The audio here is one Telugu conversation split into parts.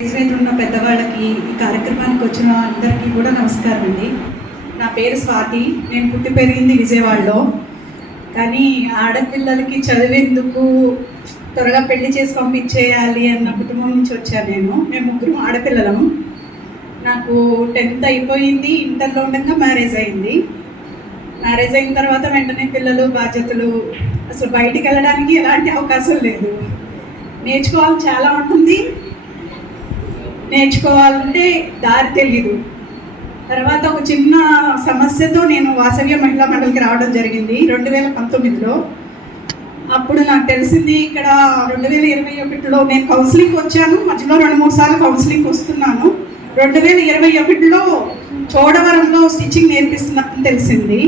ఉన్న పెద్దవాళ్ళకి ఈ కార్యక్రమానికి వచ్చిన అందరికీ కూడా నమస్కారం అండి. నా పేరు స్వాతి. నేను పుట్టి పెరిగింది విజయవాడలో. కానీ ఆడపిల్లలకి చదివేందుకు త్వరగా పెళ్లి చేసి పంపించేయాలి అన్న కుటుంబం నుంచి వచ్చాను. మేము ముగ్గురు ఆడపిల్లలము. నాకు 10th అయిపోయింది, ఇంటర్లో ఉండగా మ్యారేజ్ అయింది. మ్యారేజ్ అయిన తర్వాత వెంటనే పిల్లలు, బాధ్యతలు, అసలు బయటికి వెళ్ళడానికి ఎలాంటి అవకాశం లేదు. నేర్చుకోవాలి చాలా ఉంటుంది, నేర్చుకోవాలంటే దారి తెలియదు. తర్వాత ఒక చిన్న సమస్యతో నేను వాసవ్య మహిళా మండలికి రావడం జరిగింది 2019లో. అప్పుడు నాకు తెలిసింది ఇక్కడ 2021లో నేను కౌన్సిలింగ్ వచ్చాను. మధ్యలో 2-3 సార్లు కౌన్సిలింగ్ వస్తున్నాను. 2021లో చోడవరంలో స్టిచ్చింగ్ నేర్పిస్తున్నట్టు తెలిసింది.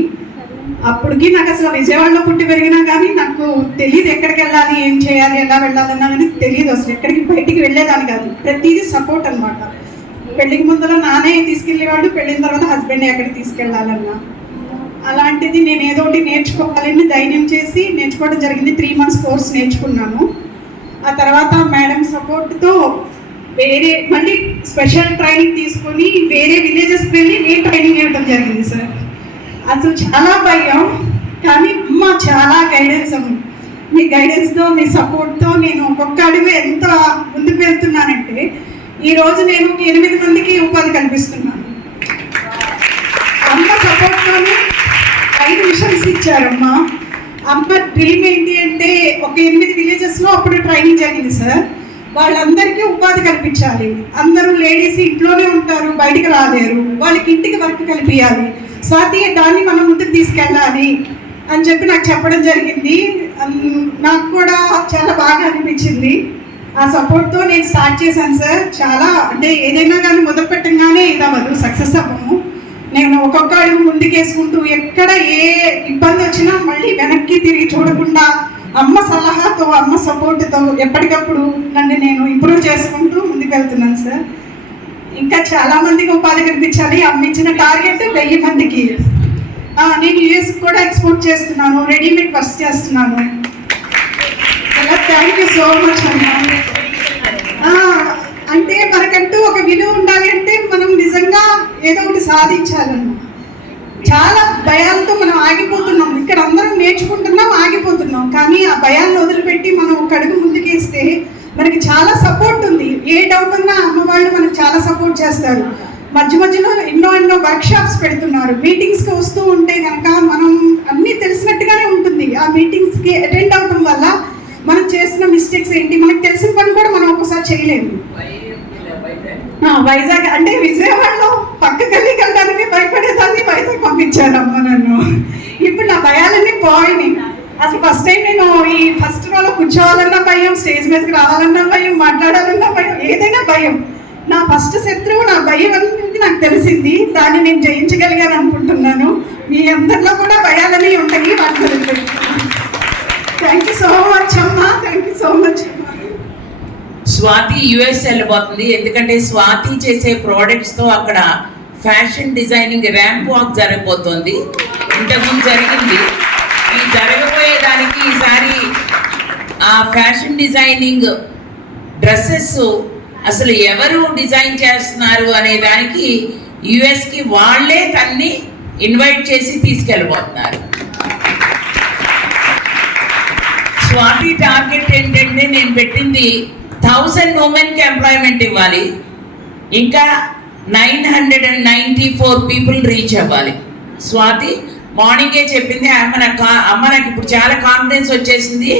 అప్పటికి నాకు అసలు విజయవాడలో పుట్టి పెరిగినా కానీ నాకు తెలియదు ఎక్కడికి వెళ్ళాలి, ఏం చేయాలి, ఎలా వెళ్ళాలన్నా కానీ తెలియదు. అసలు ఎక్కడికి బయటికి వెళ్ళేదాన్ని కాదు. ప్రతిదీ సపోర్ట్ అనమాట. పెళ్ళికి ముందర నానే తీసుకెళ్ళేవాడు, పెళ్ళిన తర్వాత హస్బెండ్ ఎక్కడికి తీసుకెళ్ళాలన్నా. అలాంటిది నేను ఏదో ఒకటి నేర్చుకోవాలని ధైర్యం చేసి నేర్చుకోవడం జరిగింది. 3 months కోర్స్ నేర్చుకున్నాను. ఆ తర్వాత మేడం సపోర్ట్తో మళ్ళీ స్పెషల్ ట్రైనింగ్ తీసుకొని వేరే విలేజెస్కి వెళ్ళి నేను ట్రైనింగ్ ఇవ్వడం జరిగింది సార్. అసలు చాలా భయం, కానీ అమ్మ చాలా గైడెన్స్. మీ గైడెన్స్తో, మీ సపోర్ట్తో నేను ఒక్కొక్క అడుగు ఎంత ముందుకు వెళ్తున్నానంటే ఈరోజు నేను 8 మందికి ఉపాధి కల్పిస్తున్నాను. అమ్మ సపోర్ట్తోనే 5 మిషన్స్ ఇచ్చారమ్మ. అమ్మ డ్రీమ్ ఏంటి అంటే ఒక 8 విలేజెస్లో అప్పుడు ట్రైనింగ్ జరిగింది సార్. వాళ్ళందరికీ ఉపాధి కల్పించాలి. అందరూ లేడీస్ ఇంట్లోనే ఉంటారు, బయటికి రాలేరు. వాళ్ళకి ఇంటికి వర్క్ కల్పించాలి. స్వాతి దాన్ని మనం ముందుకు తీసుకెళ్ళాలి అని చెప్పి నాకు చెప్పడం జరిగింది. నాకు కూడా చాలా బాగా అనిపించింది. ఆ సపోర్ట్తో నేను స్టార్ట్ చేశాను సార్. చాలా అంటే ఏదైనా కానీ మొదలు పెట్టంగానే ఇది అవ్వదు, సక్సెస్ అవ్వము. నేను ఒక్కొక్క అడుగు ముందుకేసుకుంటూ ఎక్కడ ఏ ఇబ్బంది వచ్చినా మళ్ళీ వెనక్కి తిరిగి చూడకుండా అమ్మ సలహాతో, అమ్మ సపోర్ట్తో ఎప్పటికప్పుడు నన్ను నేను ఇంప్రూవ్ చేసుకుంటూ ముందుకు వెళ్తున్నాను సార్. ఇంకా చాలా మందికి ఉపాధి కల్పించాలి. అమ్మ ఇచ్చిన టార్గెట్ 1000 మందికి. నేను యూఎస్కి కూడా ఎక్స్పోర్ట్ చేస్తున్నాను, రెడీమేడ్ వర్క్స్ చేస్తున్నాను. థ్యాంక్ యూ సో మచ్ అన్న. అంటే మనకంటూ ఒక విలువ ఉండాలి అంటే మనం నిజంగా ఏదో ఒకటి సాధించాలన్న. చాలా భయాలతో మనం ఆగిపోతున్నాం. ఇక్కడ అందరం నేర్చుకుంటున్నాం, ఆగిపోతున్నాం. కానీ ఆ భయాలను వదిలిపెట్టి మనం ఒక అడుగు ముందుకేస్తే మనకి చాలా సపోర్ట్ ఉంది. ఏ డౌట్ ఉన్నా అమ్మ వాళ్ళు మనకు చాలా సపోర్ట్ చేస్తారు. మధ్యలో ఎన్నో వర్క్షాప్స్ పెడుతున్నారు. మీటింగ్స్కి వస్తూ ఉంటే కనుక మనం అన్నీ తెలిసినట్టుగానే ఉంటుంది. ఆ మీటింగ్స్కి అటెండ్ అవ్వడం వల్ల మనం చేసిన మిస్టేక్స్ ఏంటి, మనకు తెలిసిన పని కూడా మనం ఒక్కసారి చేయలేము. వైజాగ్ అంటే విజయవాడలో పక్క గల్లీకి వెళ్ళడానికి భయపడేదాన్ని, వైజాగ్ పంపించారమ్మ నన్ను. ఇప్పుడు నా భయాలన్నీ పోయినాయి. అసలు ఫస్ట్ టైం నేను ఈ ఫస్ట్ రోలో కూర్చోవాలన్నా భయం, స్టేజ్ మీదకి రావాలన్నా భయం, మాట్లాడాలన్నా భయం, ఏదైనా భయం. నా ఫస్ట్ శత్రువు నా భయం అనేది నాకు తెలిసింది. దాన్ని నేను జయించగలిగాను అనుకుంటున్నాను. మీ అందరిలో కూడా భయాలని ఉంటాయి. థ్యాంక్ యూ సో మచ్ అమ్మ. Thank you so much. Swathi US వెళ్ళబోతుంది. ఎందుకంటే స్వాతి చేసే ప్రోడక్ట్స్తో అక్కడ ఫ్యాషన్ డిజైనింగ్ ర్యాంప్ వాక్ జరగబోతోంది. ఇంతకుముందు జరిగింది. ఈ జరగబోయేదానికి ఈసారి ఆ ఫ్యాషన్ డిజైనింగ్ డ్రెస్సెస్ అసలు ఎవరు డిజైన్ చేస్తున్నారు అనే దానికి యుఎస్కి వాళ్ళే తన్ని ఇన్వైట్ చేసి తీసుకెళ్ళబోతున్నారు. స్వాతి టార్గెట్ ఏంటంటే నేను పెట్టింది 1000 ఉమెన్కి ఎంప్లాయ్మెంట్ ఇవ్వాలి, ఇంకా 994 పీపుల్ రీచ్ అవ్వాలి. స్వాతి మార్నింగే చెప్పింది, అమ్మ నాకు ఇప్పుడు చాలా కాన్ఫిడెన్స్ వచ్చేసింది,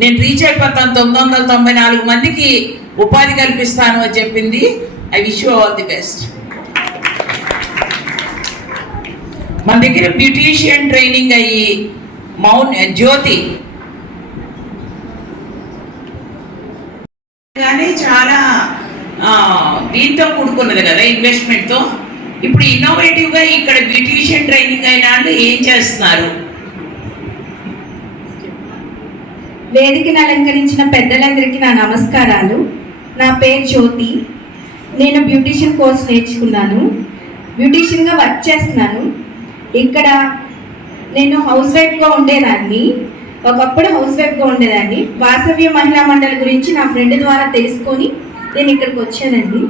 నేను రీచ్ అయిపోతాను, 994 మందికి ఉపాధి కల్పిస్తాను అని చెప్పింది. I wish you all the best. మన దగ్గర బ్యూటీషియన్ ట్రైనింగ్ అయ్యి జ్యోతి కానీ చాలా దీంతో కూడుకున్నది కదా, ఇన్వెస్ట్మెంట్తో. ఇప్పుడు ఇన్నోవేటివ్గా ఇక్కడ బ్యూటీషియన్ ట్రైనింగ్ అయిన వాళ్ళు ఏం చేస్తున్నారు? వేదికను అలంకరించిన పెద్దలందరికీ నా నమస్కారాలు. నా పేరు జ్యోతి. నేను బ్యూటీషియన్ కోర్స్ నేర్చుకున్నాను. బ్యూటీషియన్గా వర్క్ చేస్తున్నాను. ఇక్కడ నేను హౌస్ వైఫ్గా ఉండేదాన్ని. ఒకప్పుడు హౌస్ వైఫ్గా ఉండేదాన్ని. వాసవ్య మహిళా మండలి గురించి నా ఫ్రెండ్ ద్వారా తెలుసుకొని నేను ఇక్కడికి వచ్చానండి.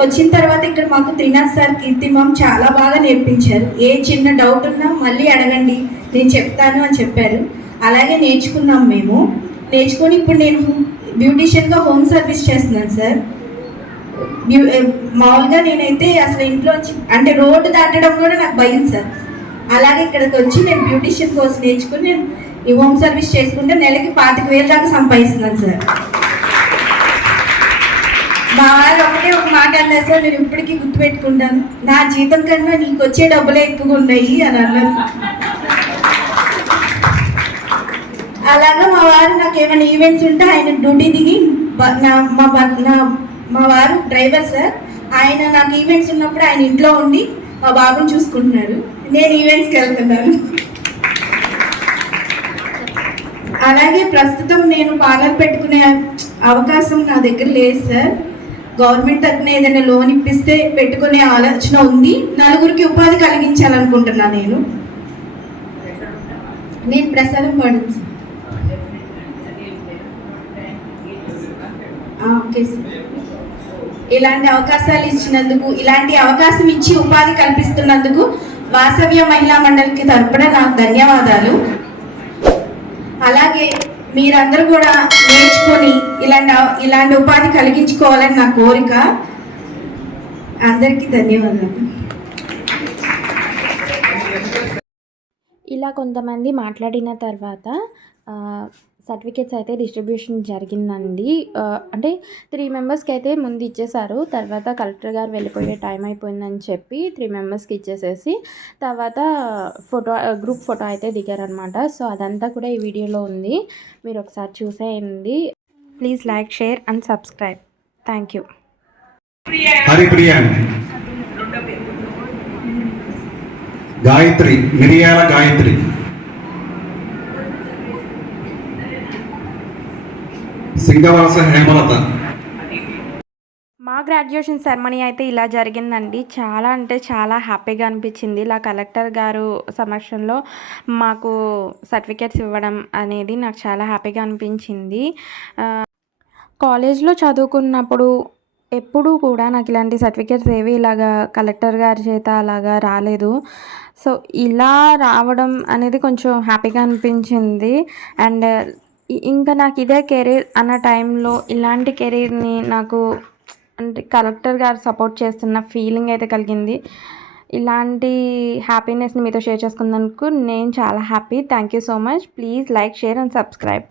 వచ్చిన తర్వాత ఇక్కడ మాకు త్రినాథ్ సార్, కీర్తి మ్యామ్ చాలా బాగా నేర్పించారు. ఏ చిన్న డౌట్ ఉన్నా మళ్ళీ అడగండి, నేను చెప్తాను అని చెప్పారు. అలాగే నేర్చుకున్నాం మేము. నేర్చుకొని ఇప్పుడు నేను బ్యూటీషియన్గా హోమ్ సర్వీస్ చేస్తున్నాను సార్. మామూలుగా నేనైతే అసలు ఇంట్లో అంటే రోడ్డు దాటడం కూడా నాకు భయం సార్. అలాగే ఇక్కడికి వచ్చి నేను బ్యూటీషియన్ కోర్స్ నేర్చుకుని నేను ఈ హోమ్ సర్వీస్ చేసుకుంటే నెలకి 25,000 దాకా సంపాదిస్తున్నాను సార్. మా వాళ్ళు ఒక మాట అన్నారు సార్, నేను ఇప్పటికీ గుర్తుపెట్టుకుంటాను, నా జీతం కన్నా నీకు వచ్చే డబ్బులే ఎక్కువ ఉన్నాయి అని అన్నారు సార్. అలాగా మా వారు నాకు ఏమైనా ఈవెంట్స్ ఉంటే ఆయన డ్యూటీ దిగి మా వారు డ్రైవర్ సార్. ఆయన నాకు ఈవెంట్స్ ఉన్నప్పుడు ఆయన ఇంట్లో ఉండి మా బాబుని చూసుకుంటున్నారు, నేను ఈవెంట్స్కి వెళ్తున్నాను. అలాగే ప్రస్తుతం నేను పార్లర్ పెట్టుకునే అవకాశం నా దగ్గర లేదు సార్. గవర్నమెంట్ తరఫున ఏదైనా లోన్ ఇప్పిస్తే పెట్టుకునే ఆలోచన ఉంది. నలుగురికి ఉపాధి కలిగించాలనుకుంటున్నాను. నేను ప్రసాదం పడుతుంది సార్. Okay sir. ఇలాంటి అవకాశాలు ఇచ్చినందుకు, ఇలాంటి అవకాశం ఇచ్చి ఉపాధి కల్పిస్తున్నందుకు వాసవ్య మహిళా మండలికి తరపున నాకు ధన్యవాదాలు. అలాగే మీరందరూ కూడా నేర్చుకొని ఇలాంటి ఉపాధి కలిగించుకోవాలని నా కోరిక. అందరికీ ధన్యవాదాలు. ఇలా కొంతమంది మాట్లాడిన తర్వాత సర్టిఫికేట్స్ అయితే డిస్ట్రిబ్యూషన్ జరిగిందండి. అంటే 3 మెంబర్స్కి అయితే ముందు ఇచ్చేశారు. తర్వాత కలెక్టర్ గారు వెళ్ళిపోయే టైం అయిపోయిందని చెప్పి 3 మెంబర్స్కి ఇచ్చేసేసి తర్వాత గ్రూప్ ఫోటో అయితే దిగారనమాట. సో అదంతా కూడా ఈ వీడియోలో ఉంది, మీరు ఒకసారి చూసేయండి. Please like, share and subscribe. Thank you. Haripriya, Gayatri, మిరియాల గాయత్రి, సింగవలస హేమలత. మా గ్రాడ్యుయేషన్ సెరమనీ అయితే ఇలా జరిగిందండి. చాలా అంటే చాలా హ్యాపీగా అనిపించింది. ఇలా కలెక్టర్ గారు సమక్షంలో మాకు సర్టిఫికేట్స్ ఇవ్వడం అనేది నాకు చాలా హ్యాపీగా అనిపించింది. కాలేజ్లో చదువుకున్నప్పుడు ఎప్పుడూ కూడా నాకు ఇలాంటి సర్టిఫికేట్స్ ఏవి ఇలాగా కలెక్టర్ గారి చేత అలాగా రాలేదు. సో ఇలా రావడం అనేది కొంచెం హ్యాపీగా అనిపించింది. అండ్ ఇంకా నాకు ఇదే కెరీర్ అన్న టైంలో ఇలాంటి కెరీర్ని నాకు అంటే కలెక్టర్ గారు సపోర్ట్ చేస్తున్న ఫీలింగ్ అయితే కలిగింది. ఇలాంటి హ్యాపీనెస్ని మీతో షేర్ చేసుకున్నందుకు నేను చాలా happy. Thank you so much. Please like, share and subscribe.